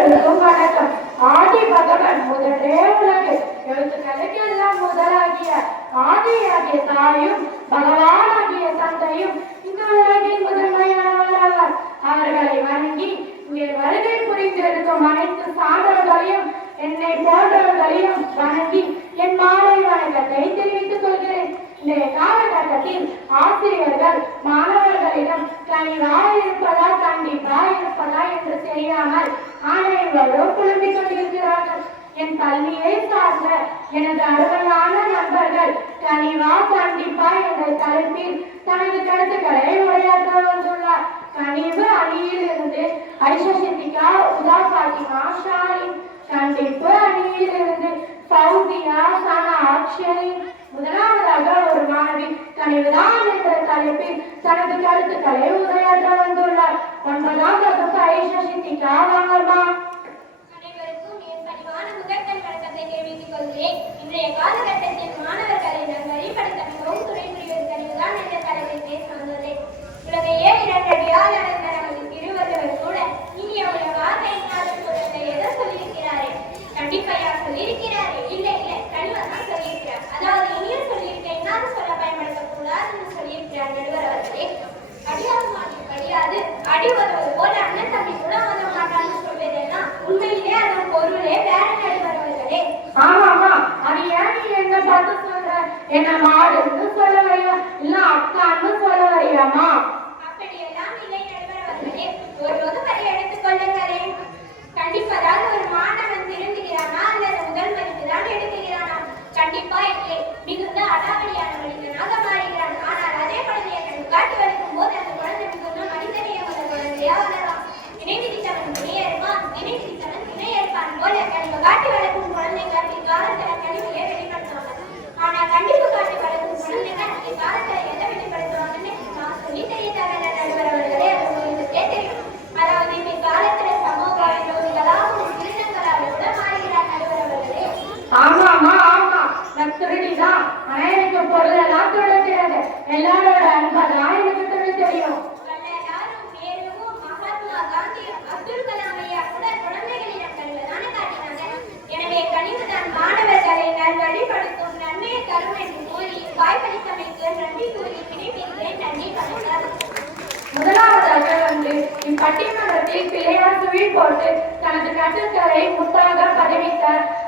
அனைவருக்கும் வணக்கம். ஆதி பகவன் முதலே உலகு எழுத்துக்களுக்கெல்லாம் முதலாகிய ஆதியாகிய தாயும் பகவானாகிய தந்தையும் இந்த உலகின் முதன்மையானவர்கள். அவர்களை வணங்கி இங்கே வருகை புரிந்திருக்கும் அனைத்து சான்றோர்களையும் என்னை போன்றவர்களையும் வணங்கி என் மாலை வணக்கத்தை தெரிவித்துக் கொள்கிறேன். இன்றைய காலகட்டத்தில் ஆசிரியர்கள் மாணவர்களிடம் கனிவாக இருப்பதா கண்டிப்பா இருப்பதா என்று தெரியாமல் அனைவரும் குழம்பிக் கொண்டிருக்கிறார்கள். என் பள்ளியை சார்ந்த எனது அருமையான நண்பர்கள் கனிவா கண்டிப்பா என்ற தலைப்பில் தனது கருத்துக்களை உரையாற்ற வந்துள்ளார். கனிவு அணியில் இருந்து ஐஷா சித்திகா, உதா பாத்திமா, ஷாலின். கண்டிப்பு அணியில் இருந்து சௌதியா, சனா, அக்ஷய். முதலாவதாக ஒரு மாணவி கனிவுதான் என்ற தலைப்பில் தனது கருத்துக்களை உரையாற்ற வந்துள்ளார். 9ஆம் வகுப்பு ஐஷா சித்திகா, வாங்கம்மா. அனைவருக்கும் என் பணிவான முதற்கண் வணக்கத்தை தெரிவித்துக் கொள்கிறேன். இன்றைய காலகட்டத்தில் மாணவர்களை நான் வழிபடுத்த மிகவும் துணை புரிவது கனிவுதான் என்ற தலைப்பில் பேச வந்துள்ளேன். உலகையே இரண்டடியால் அடைந்த நமது திருவள்ளுவர் கூட இனிய உலகாக இல்லாத குரலை எதை சொல்லியிருக்கிறாரே? கண்டிப்பையா சொல்லியிருக்கிறாரே? இல்லை இல்லை, கனிவதான் சொல்லியிருக்கிறார். அதாவது இனிய சொல்லியிருக்க இன்னாத சொல்ல பயன்படுத்தக்கூடாதுன்னு சொல்லியிருக்கிறார் நடுவர் அவர்களே. அடியாது மாறி படியாது அடி வருவது போல அண்ணன் தம்பி கூட வர மாட்டான்னு சொல்வதெல்லாம் உண்மையிலே அதன் பொருளே வேற நடுவர் அவர்களே. ஆமாமா, அது ஏன் நீ என்ன பார்த்து சொல்ற? என்ன மாடுன்னு சொல்ல வரையா இல்ல அக்கான்னு சொல்ல வரையாமா? அப்படியெல்லாம் இல்லை நடுவர் அவர்களே. ஒரு வகுப்பறை எடுத்துக் கொள்ளுங்களேன். கண்டிப்பதாக ஒரு மாணவன் திருந்துகிறானா அல்லது முதல் மதிப்பு தான் எடுத்துகிறானா? கண்டிப்பா இல்லை. மிகுந்த அடாவடியான மனிதனாக மாறுகிறான். ஆனால் அதே குழந்தையை கண்டு காட்டி வளர்க்கும் போது அந்த குழந்தை மிகுந்த மனிதனைய முதல் குழந்தையா வளரும். இணை விதித்தவன் இணையேற்பான், இணை விதித்தவன் இணையேற்பான் போல கனிவு காட்டி வளர்க்கும் குழந்தைகள் இக்காலத்துல கனிவையை வெளிப்படுத்துவாங்க. ஆனால் கண்டிப்பு காட்டி வளர்க்கும் குழந்தைகள் இக்காலத்துல எதை வெளிப்படுத்துவாங்கன்னு நான் சொல்லி தெரிய தேவையில்லை நடுவர் அவர்களே. அது உங்களுக்கு தெரியும். அதாவது இந்த காலத்துல சமூக விரோதிகளாகவும் திருநங்களாக கூட மாறுகிறார் நடுவர் அவர்களே. ஆமாமா ஆமா, நான் திருடிதான். ஆனா எனக்கு பொருள் எல்லாம் தொட தெரியாது. எல்லாரோட அன்பதான் எனக்கு தொட தெரியும். வள்ளலாரும் நேருவும் மகாத்மா காந்தியும் அப்துல் கலாம் ஐயா கூட குழந்தைகளிடம் கனிவுதானே காட்டினாங்க. எனவே கனிவுதான் மாணவர்களை நல்வழிப்படுத்தும் நன்மையை தரும் என்று கூறி வாய்ப்பளித்தமைக்கு நன்றி கூறி விடைபெறுகிறேன். நன்றி, வணக்கம். முதலாவதாக இப்பட்டிமன்றத்தில் பிள்ளையாசுவி போட்டு தனது கட்டுக்களை முத்தாக பதிவித்த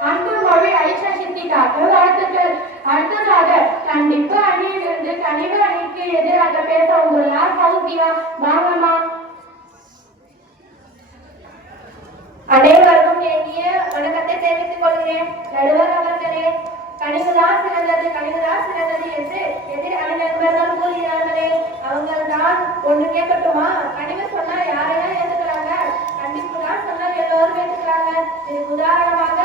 அன்பு மொழி ஐஷா சித்திகாக்கு வாழ்த்துக்கள். அடுத்ததாக கண்டிப்பு அணியிலிருந்து கனிவு அணிக்கு எதிராக பேச உள்ளார் சௌதியா, வாங்கம்மா. அனைவருக்கும் எண்ணிய வணக்கத்தை தெரிவித்துக் கொள்கிறேன். நடுவர் அவர்களே, கனிவுதான் சிறந்தது, கனிவுதான் சிறந்தது என்று எதிர் அணி நண்பர்கள் கூறுகிறார்களே, அவங்கள் தான் ஒன்று கேட்கட்டுமா? கனிவு சொன்னா யாரையும் ஏற்றுக்கிறாங்க, கண்டிப்பு தான் சொன்னா எல்லோரும் ஏற்றுக்கிறாங்க. இதுக்கு உதாரணமாக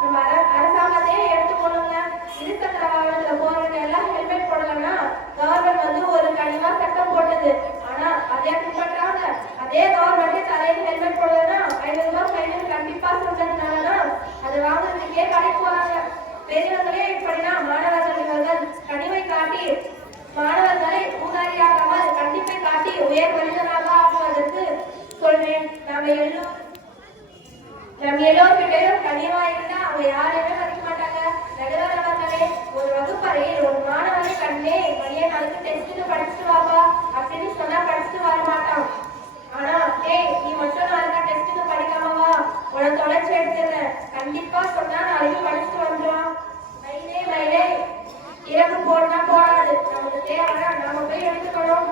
நம்ம அரசாங்கத்தையே எடுத்துக்கொள்ளுங்க. இருசக்கர வாகனத்துல போறவங்க எல்லாம் ஹெல்மெட் போடலன்னா கவர்மெண்ட் ஒரு கனிவா சட்டம் போட்டது. ஆனா அதே பின்பற்றாங்க. அதே கவர்மெண்ட் தலையில் ஹெல்மெட் போடலன்னா 500 ரூபாய் ஃபைன் கண்டிப்பா சொல்றதுனாலதான் அது வாங்குறதுக்கே கடைக்கு போறாங்க. பெரியவர்களே இப்படின்னா மாணவர்கள் கனிவை காட்டி மாணவர்களை ஊதாரியாகாமல் கண்டிப்பை காட்டி உயர் மனிதனாக ஆக்குவதற்கு சொல்றேன். நம் எல்லோருக்கிட்டையும் கனிவா இருந்தா அவங்க யாரையுமே மதிக்க மாட்டாங்க. நடுவர் அவர்களே, ஒரு வகுப்பறையில் ஒரு மாணவனை கண்டே மணிய நாளுக்கு டெஸ்ட்டுக்கு படிச்சுட்டு வாப்பா அப்படின்னு சொன்னா படிச்சுட்டு வர மாட்டான். ஆனா ஏய் நீ மட்டும் நாளைக்கு டெஸ்ட்டுக்கு படிக்காம வா, உன தொடர்ச்சி எடுத்துறேன் கண்டிப்பா சொன்னா நாளைக்கு படிச்சுட்டு வந்துடுவான். மயிலே மயிலே இரவு போடுனா போடாது, நமக்கு தேவைன்னா நம்ம போய் எடுத்துக்கணும்.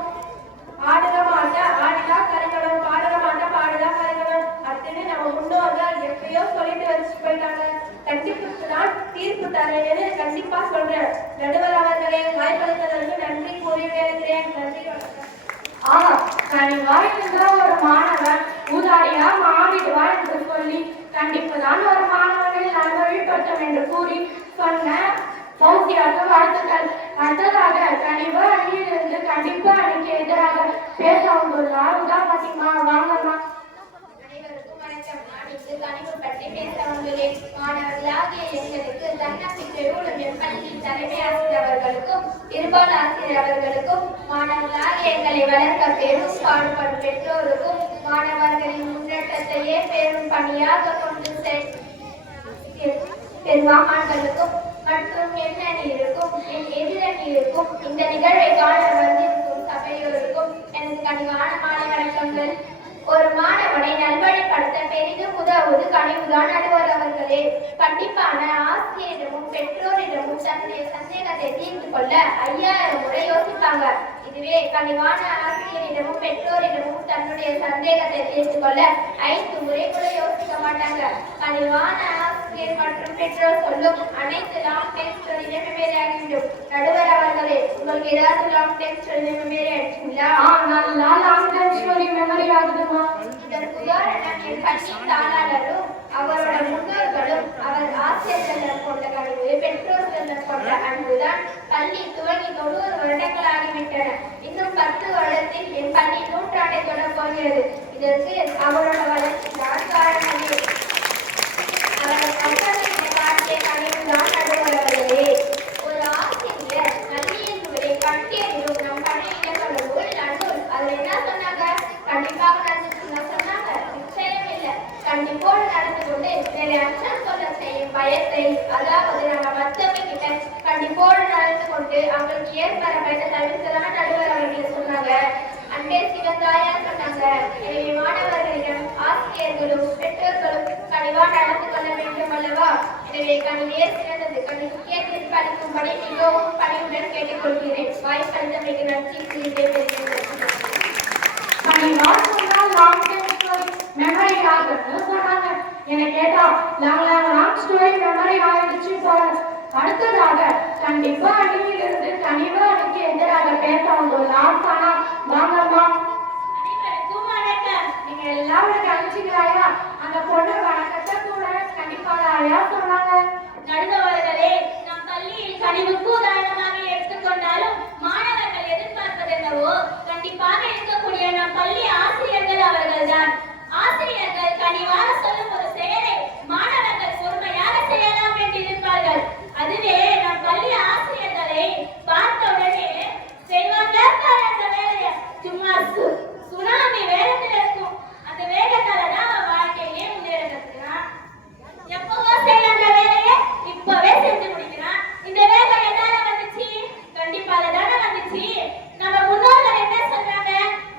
ஆடுக மாட்ட ஆடிலா கரைக்கணும், பாடுக மாட்ட பாடுதா கரைக்கணும் அப்படின்னு நம்ம முன்னோர்கள் எப்பயோ சொல்லிட்டு வச்சுட்டு போயிட்டாங்க. கண்டிப்புக்கு தான் தீர்ப்பு தரேன்னு கண்டிப்பா சொல்றேன். நடுவர் அவர்களே, வாய்ப்பளித்ததற்கு நன்றி கூறி விடைகிறேன். நன்றி, வணக்கம். கனிவா என்ற ஒரு மாணவன் ஊதாரியா மாறிடுவா என்று சொல்லி கண்டிப்புதான் ஒரு மாணவனை நல்வழிப்படுத்தும் என்று கூறி சொன்ன சௌதியாக்கு வாழ்த்துக்கள். அடுத்ததாக கனிவு அணியிலிருந்து கண்டிப்பு அணிக்கு எதிராக பேச வந்துள்ளார் உதா பாத்திமா, வாங்கம்மா. அனைவருக்கும் வணக்கம். நான் இங்கு கனிவு பற்றி பேச வந்துள்ளேன். மாணவர்களாகிய எங்களுக்கு தன்னம்பிக்கை ஊடும் என் பள்ளி தலைமை ஆசிரியர் அவர்களுக்கும் இருபால் ஆசிரியர் அவர்களுக்கும் மாணவர்களாகிய எங்களை வளர்க்க பெரும் பாடுபடும் பெற்றோருக்கும் மாணவர்களின் முன்னேற்றத்தையே பெரும் பணியாக கொண்டு பெருவாகான்களுக்கும் மற்றும் எதிரணியிருக்கும் இந்த நிகழ்வை காண வந்திருக்கும் சபையோருக்கும் எனது கனிவான மாலை வணக்கங்கள். ஒரு மாணவனை நல்வழிப்படுத்த பெரிதும் உதவுவது கனிவுதான் நடுவர் அவர்களே. கண்டிப்பான ஆசிரியரிடமும் பெற்றோரிடமும் தன்னுடைய சந்தேகத்தை தீர்த்து கொள்ள 5000 முறை யோசிப்பாங்க. இதுவே கனிவான ஆசிரியரிடமும் பெற்றோரிடமும் தன்னுடைய சந்தேகத்தை தீர்த்து கொள்ள 5 முறை கூட யோசிக்க மாட்டாங்க. கனிவான ஆசிரியர் மற்றும் பெற்றோர் சொல்லும் அனைத்து லாங் டெக்ஸ்ட் மெமரி ஆகிவிடும். நடுவர் அவர்களே, உங்களுக்கு ஏதாவது லாங் டெக்ஸ்ட் மெமரி ஆயிடுச்சுங்களா? நல்லா லாங் டெக்ஸ்ட் மெமரி ஆகுதுமா. இதற்கு உதாரணம் என் பள்ளியின் தாளாளரும் அவரோட முன்னோர்களும் அவர் ஆசிரியர்கள் கொண்ட கழிவு பெற்றோர்கள் கொண்ட அன்புதான். பள்ளி துவங்கி 90 வருடங்கள் ஆகிவிட்டன. இன்னும் 10 வருடத்தில் என் பள்ளி 100 தொட போகிறது. இதற்கு அவரோட வளர்ச்சி தான் காரணமே. அவரது கற்பனை காட்டிய கழிவுதான் நடுவர்களே. ஒரு ஆசிரியர் நல்லியல்புகளை கட்டியதும் நம் பள்ளியில சொல்லும்போது நன்னூல் அதில் என்ன சொன்னாங்க? கண்டிப்பாக சொன்னாங்க. நிச்சயம் இல்லை, கண்டிப்போடு நடந்து கொண்டு வேற அச்சம் சொல்ல செய்யும் பயத்தை, அதாவது நம்ம மத்தவங்க கிட்ட கண்டிப்போடு நடந்து கொண்டு அவங்களுக்கு ஏற்பட பயத்தை தவிர்த்துதான் நடுவர் அவர்கள் சொன்னாங்க. அன்பே சிவந்தாயார் சொன்னாங்க. எனவே மாணவர்களிடம் ஆசிரியர்களும் பெற்றோர்களும் கனிவா நடந்து கொள்ள வேண்டும் அல்லவா? எனவே கனிவே சிறந்தது. கனிவுக்கே தீர்ப்பு அளிக்கும்படி மிகவும் பணியுடன் கேட்டுக்கொள்கிறேன். வாய்ப்பளித்தமைக்கு நன்றி. மெமரி ஆகுதுன்னு சொன்னாங்க. என்னை கேட்டா லாங் ஸ்டோரி மெமரி ஆயிடுச்சு போல. அடுத்ததாக கண்டிப்பா அணியிலிருந்து கனிவு அணிக்கு எதிராக பேச வந்துள்ளார். ஆனா வாங்கம்மா. நீங்க எல்லாரும் கணிச்சிக்கலாயா? அந்த பொண்ணு வணக்கத்தை கூட கண்டிப்பா யாரையா சொன்னாங்க. நடுவர்களே, நம் பள்ளியில் கனிவுக்கு உதாரணமாக எடுத்துக்கொண்டாலும் மாணவர்கள் எதிர்பார்ப்பது என்னவோ கண்டிப்பாக இருக்கக்கூடிய நம் பள்ளி ஆசிரியர்கள் அவர்கள்தான். ஆசிரியர்கள் கனிவாக சொல்லும் ஒரு செயலை மாணவர்கள் பொறுமையாக செய்யலாம் என்று இருப்பார்கள். அதுவே நம் பள்ளி ஆசிரியர்களை பார்த்த உடனே செய்வாங்க அந்த வேலையை சும்மா சுனாமி வேகத்தில் இருக்கும். அந்த வேகத்தாலதான் அவன் வாழ்க்கையிலே முன்னேற கத்துக்கிறான். எப்பவோ செய்ய அந்த வேலையை இப்பவே செஞ்சு முடிக்கிறான். இந்த வேகம் எதால வந்துச்சு? கண்டிப்பாக தானே வந்துச்சு. நம்ம முன்னோர்கள் என்ன சொல்றாங்க?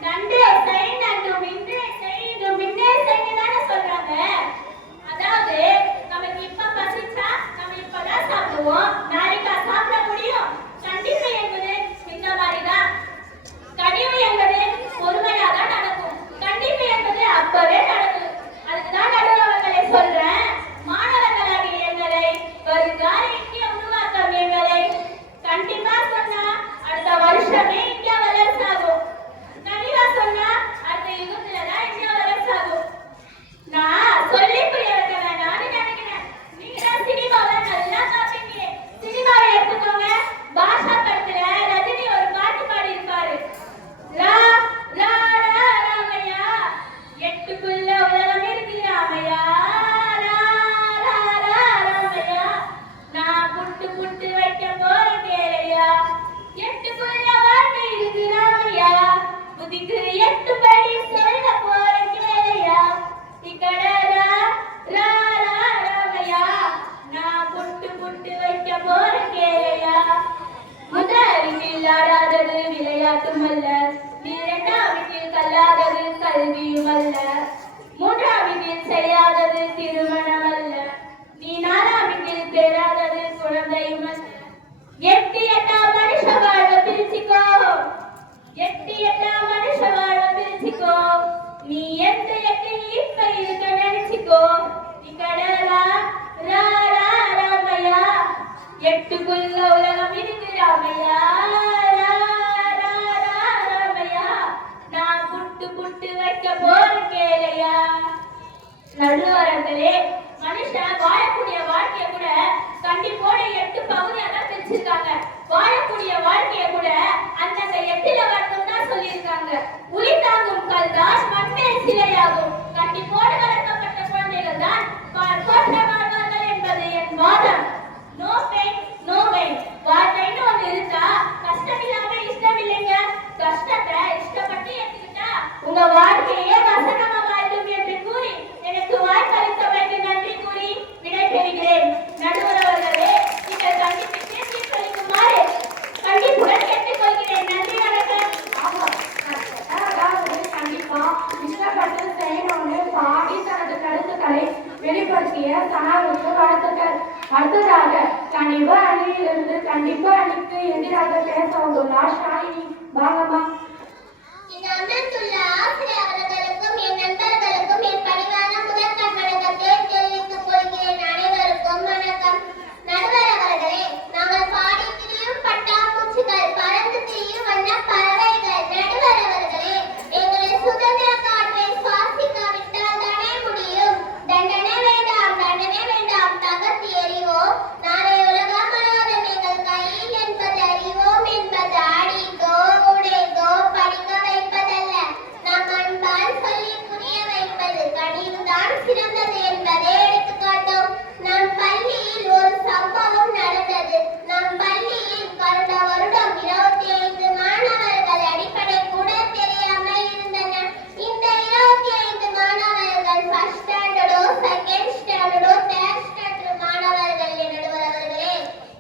நன்றே செய் நன்றும் இன்றே செய்தும் முன்னே செய்யதானே சொல்றாங்க. அதாவது நமக்கு இப்ப பசிச்சா நம்ம இப்பதான் சாப்பிடுவோம், நாளைக்கா சாப்பிட முடியும். கண்டிப்பா என்பது இந்த மாதிரிதான். கனிவு என்பது பொறுமையா தான் நடக்கும். கண்டிப்பு என்பது அப்பவே நடக்கும். அதுக்குதான் நடுவர்களை சொல்றேன். மாணவர்களாகிய எங்களை வருங்கால இந்திய உருவாக்கம் எங்களை கண்டிப்பா சொன்னா அடுத்த வருஷமே இந்தியா வளர்ச்சாகும். கனிவா சொன்னா அடுத்த யுகத்துலதான் இந்தியா வளர்ச்சாகும். நான் சொல்லி புரிய வைக்க வேண்டாம்னு நினைக்கிறேன். நீங்க தான் சினிமாவை நல்லா பார்ப்பீங்க. சினிமாவை எடுத்துக்கோங்க. பாஷா படத்துல ரஜினி ஒரு பாட்டு பாடி இருப்பாரு. ரா ரா ரா ராமையா, எட்டுக்குள்ள உலகம் இருக்கு ராமையா. ரா ரா ரா ராமையா, நான் புட்டு புட்டு வைக்க போறேன் கேளையா. எட்டுக்குள்ள வாழ்க்கை இருக்கு ராமையா, புதிக்கு 8 படி சொல்ல போறேன் கேளையா. இக்கடரா ரா ரா ராமையா, நான் புட்டு புட்டு வைக்க போறேன் கேளையா. முதலில் ஆடாதது விளையாட்டும் அல்ல, இரண்டாவதில் கல்லாதது கல்வியும் அல்ல, மூன்றாவதில் செய்யாதது திருமணம் அல்ல, நீ 4ஆவதில் பெறாதது குழந்தையும் அல்ல. 8 மனுஷ வாழ்வ பிரிச்சுக்கோ, 8 மனுஷ வாழ்வ பிரிச்சுக்கோ. நீ எந்த 8 இப்ப இருக்க நினைச்சுக்கோ. நீ கடலா ரா ரா ராமையா, 8க்குள்ள உலகம் இருக்கு ராமையா. ரா ரா ரா ராமையா, நான் புட்டு புட்டு வைக்க போறேன் கேளையா. நடுவர்களே, மனுஷன் வாழக்கூடிய வாழ்க்கைய கூட கண்டிப்போட 8 பகுதியா தான் பிரிச்சிருக்காங்க. வாழக்கூடிய வாழ்க்கைய கூட அந்தந்த 8ல வரணும்னா சொல்லியிருக்காங்க. உளி தாங்கும் கல் தான் மண்மேல் சிலையாகும். கண்டிப்போடு வளர்க்கப்பட்ட குழந்தைகள் தான் வாழ்வார்கள் என்பது என் வாதம். No pain no gain. வாழ்க்கைன்னு ஒண்ணு இருந்தா கஷ்டம் இல்லாம இஷ்டம் இல்லைங்க. கஷ்டத்தை இஷ்டப்பட்டு எடுத்துக்கிட்டா உங்க வாழ்க்கையே வசனம் கருத்துக்களை வெளிப்படுத்திய சனாவுக்கு வாழ்த்துக்கள். அடுத்ததாக கனிவு அணியிலிருந்து கண்டிப்பு அணிக்கு எதிராக பேச வந்துள்ளார் ஷாலினி. பாகமா. இங்கு அமர்ந்துள்ள ஆசிரியர் அவர்களுக்கும் என் நண்பர்களுக்கும் என் பணிவான முதற்கண் வணக்கத்தை தெரிவித்துக் கொள்கிறேன். அனைவருக்கும் வணக்கம். நடுவர் அவர்களே, நாங்கள் பாடி திரியும் பட்டாம்பூச்சிகள், பறந்து திரியும் வண்ண பறவைகள். நடுவர் அவர்களே, எங்களை சுதந்திர காற்றை சுவாசிக்காவிட்டால் தானே முடியும். தண்டனை வேண்டாம், தண்டனை வேண்டாம், தகர்த்து எறிவோம். நாளை உலகம் முழுவதும் எங்கள் கையில் என்பது அறிவோம் என்பது ஆடிதோ உடைதோ படிக்க வைப்பதல்ல, நம் அன்பால் சொல்லி புரிய வைப்பது கனிவுதான் சிறந்தது என்பதை எடுத்துக்காட்டும். நம் பள்ளியில் ஒரு சம்பவம் நடந்தது. நம் பள்ளியில் கடந்த வருடம் 25 மாணவர்கள் அடிப்படை கூட தெரியாமல் இருந்தனர். இந்த 25 மாணவர்கள் ஃபர்ஸ்ட் ஸ்டாண்டர்டோ செகண்ட் ஸ்டாண்டர்டோ தேர்ட் ஸ்டாண்டர்ட் மாணவர்கள். நடுவர்களே,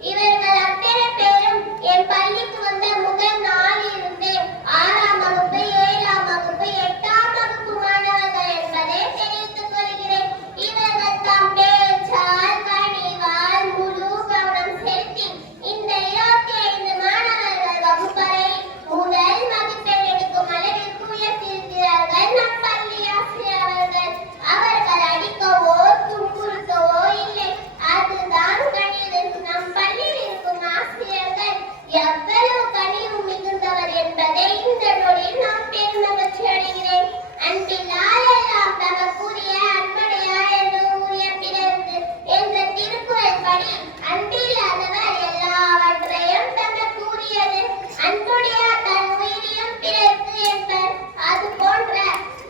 இவர்கள் அத்தனை பேரும் என் பள்ளிக்கு வந்த முதல் நாளிலிருந்து 6ஆம் வகுப்பு 7ஆம் வகுப்பு 8ஆம் வகுப்பு மாணவர்கள் என்பதை தெரிவித்துக் கொள்கிறேன். இவர்கள் தாம் பேச்சால் கனிவால் முழு கவனம் செலுத்தி இந்த 25 மாணவர்கள் வகுப்பறை முதல் மதிப்பெண் எடுக்கும் அளவிற்கு உயர்த்தியிருக்கிறார்கள் நம் பள்ளி ஆசிரியர் அவர்கள். அவர்கள் அடிக்கவோ துன்புறுத்தவோ இல்லை. அதுதான் கனிவு. நம் பள்ளியில் இருக்கும் ஆசிரியர்கள் எவ்வளவு கனிவு மிகுந்தவர் என்பதை இந்த நொடியில் நான் பெருமகிழ்ச்சி அடைகிறேன். அன்பில்லால் எல்லாம் தமக்குரிய அன்புடையா என்று கூறிய பிறருக்கு என்ற திருக்குறள் படி அன்பில்லாதவர் எல்லாவற்றையும் தமக்குரியது அன்புடையா தன் உயிரையும் பிறருக்கு என்பர். அது போன்ற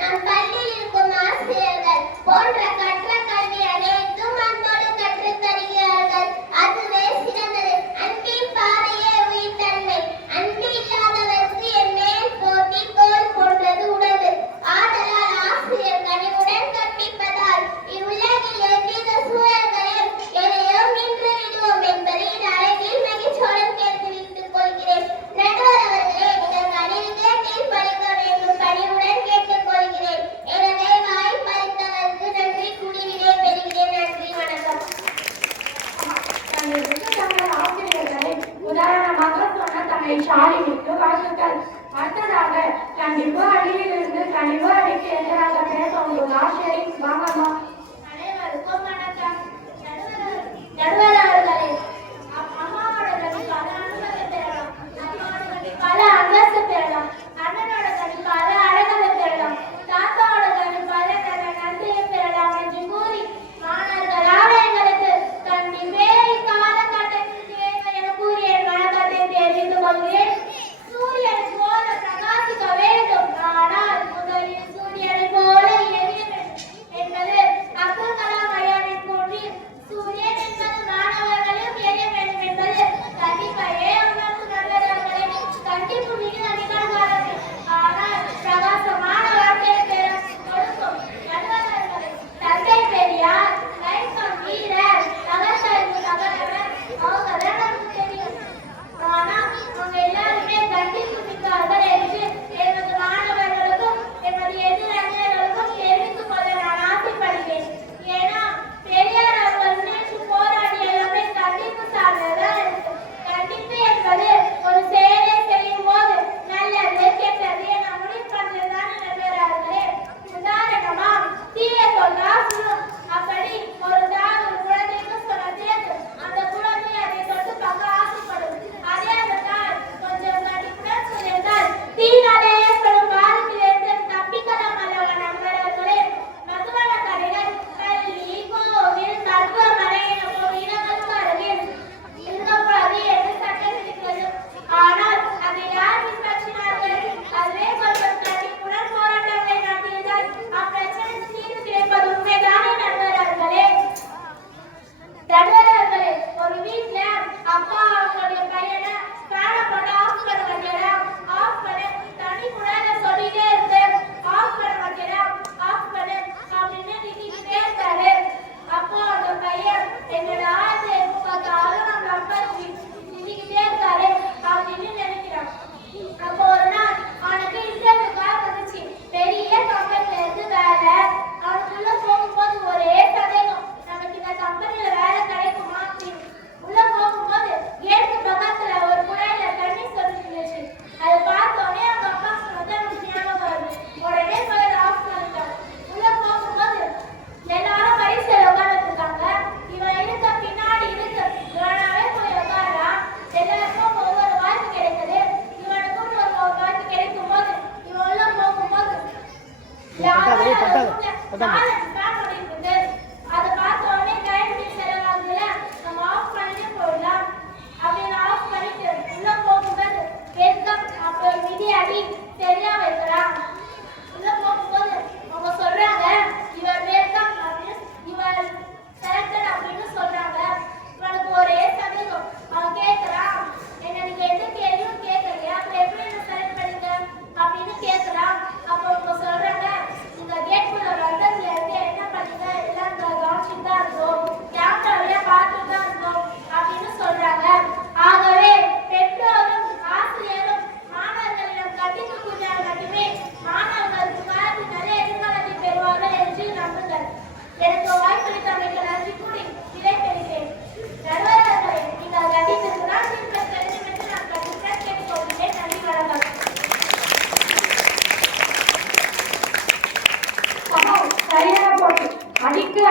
நம் பள்ளியில் இருக்கும் ஆசிரியர்கள் போன்ற கற்ற கல்வி அனைத்தும் அன்போடு கற்றுத் தருகிறார்கள். அதுவே சிறந்தது. அன்பின் பாதையே உயிர் தன்மை. அன்பு இல்லாதவருக்கு எம்மேல் போட்டி தோல் போன்றது உணவு. ஆதலால் ஆசிரியர் கனிவுடன் கற்பிப்பதால் இவ்வுலகில் எவ்வித சூழல்களையும் எதையும் நின்று விடுவோம் என்பதை இந்த அழகில் மகிழ்ச்சியுடன் தெரிவித்துக் கொள்கிறேன். நடுவர் அவர்களே, நீங்கள் கனிவுக்கு கீழ்ப்படிக்க வேண்டும் பணிவுடன் கேட்டுக் கொள்கிறேன். எனவே வாய்ப்பளித்தவருக்கு நன்றி கூறி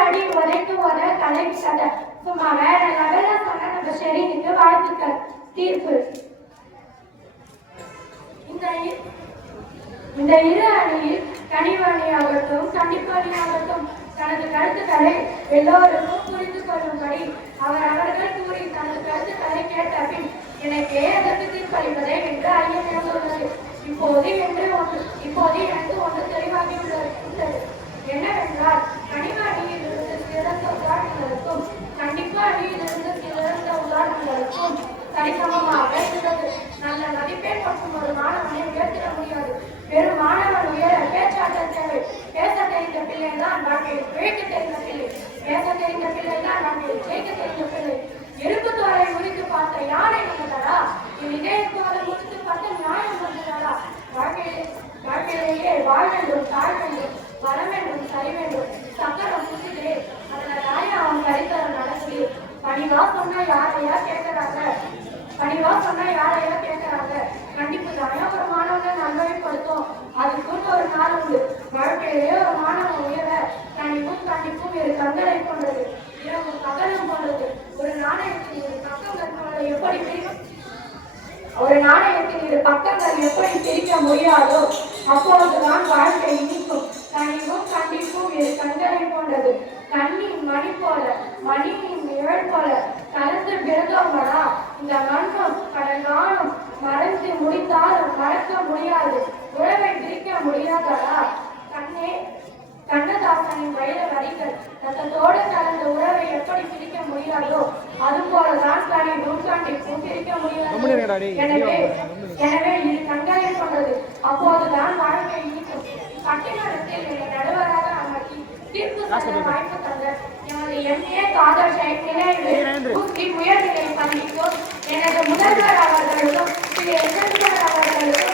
அடி உதைக்கு உத கலைக்கு கதை. சும்மா வேற லெவல்ல சொன்ன நம்ம ஷெரீனுக்கு வாழ்த்துக்கள். தீர்ப்பு இந்த இரு அணியில் கனிவாணியாகட்டும் கண்டிப்பாணியாகட்டும் தனது கருத்துக்களை எல்லோருக்கும் புரிந்து கொள்ளும்படி அவர்கள் கூறி தனது கருத்துக்களை கேட்ட பின் எனக்கு அதற்கு தீர்ப்பளிப்பதை என்று ஐயன் உள்ளது. இப்போது எனக்கு ஒன்று தெளிவாகி உள்ளது. என்னவென்றால் கனிவ அணியிலிருந்து சிறந்த உதாரணங்களுக்கும் கண்டிப்பா அணியிலிருந்து சிறந்த உதாரணங்களுக்கும் சரிசமமாக இருந்தது. நல்ல மதிப்பெண் மற்றும் ஒரு மாணவனை உயர்த்திட முடியாது. வெறும் மாணவன் உயர பேச்சாற்றல் தேவை. பேச தெரிந்த பிள்ளை தான் வாழ்க்கையில் பிழைக்க தெரிந்த பிள்ளை. பேச தெரிந்த பிள்ளை தான் வாழ்க்கையில் ஜெயிக்க தெரிந்த பிள்ளை. எறும்பு தோலை முறித்து பார்த்த யானை வந்ததா? இதயத்தோலை முறித்து பார்த்த நியாயம் வந்ததா? வாழ்க்கையிலேயே வாழ்வென்றும் தாழ்வென்றும் பலமென்றும் சரிவென்றும் சக்கரம் சுற்றுதே. அதுல தாயா அவன் சரித்திரம் நடக்குது. பணிவா சொன்னா யாரையா கேட்கறாங்க. கண்டிப்பு தாயா ஒரு மாணவனை நல்வழிப்படுத்தும். அதுக்குன்னு ஒரு நாள் உண்டு. வாழ்க்கையிலேயே ஒரு மாணவன் உயர கனிவும் கண்டிப்பும் இரு கண்களை கொண்டது. இரவும் பகலும் கொண்டது. ஒரு நாணயத்தின் இரு பக்கங்கள் எப்படி பிரிக்க முடியாதோ அப்போதுதான் வாழ்க்கை இனிக்கும். கனிவும் கண்டிப்பும் இரு கண்களை கொண்டது. கண்ணின் மணி போல மணியின் நிழல் போல கலந்து பிறந்தவங்களா இந்த மண்ணும் கடல்வானும் மறைந்து முடித்தாலும் மறக்க முடியாது. உறவை பிரிக்க முடியாதடா. கண்ணதாசனின் வயத வரிகள் ரத்தத்தோடு கலந்த உறவை எப்படி பிரிக்க முடியாதோ அதுபோலதான் கனிவும் கண்டிப்பும் பிரிக்க முடியாது. எனவே இரு கண்களை கொண்டது. அப்போதுதான் வாழ்க்கை இனிக்கும். பட்டிமன்றத்தில் என்னை நடுவராக அமர்த்தி தீர்ப்பு சொல்ல வாய்ப்பு தந்த எனது எம்ஏ காதல் நினைவு உயர்நிலை பள்ளிக்கும் எனது முதல்வர் அவர்களுக்கும் திரு எஸ் அவர்களுக்கும்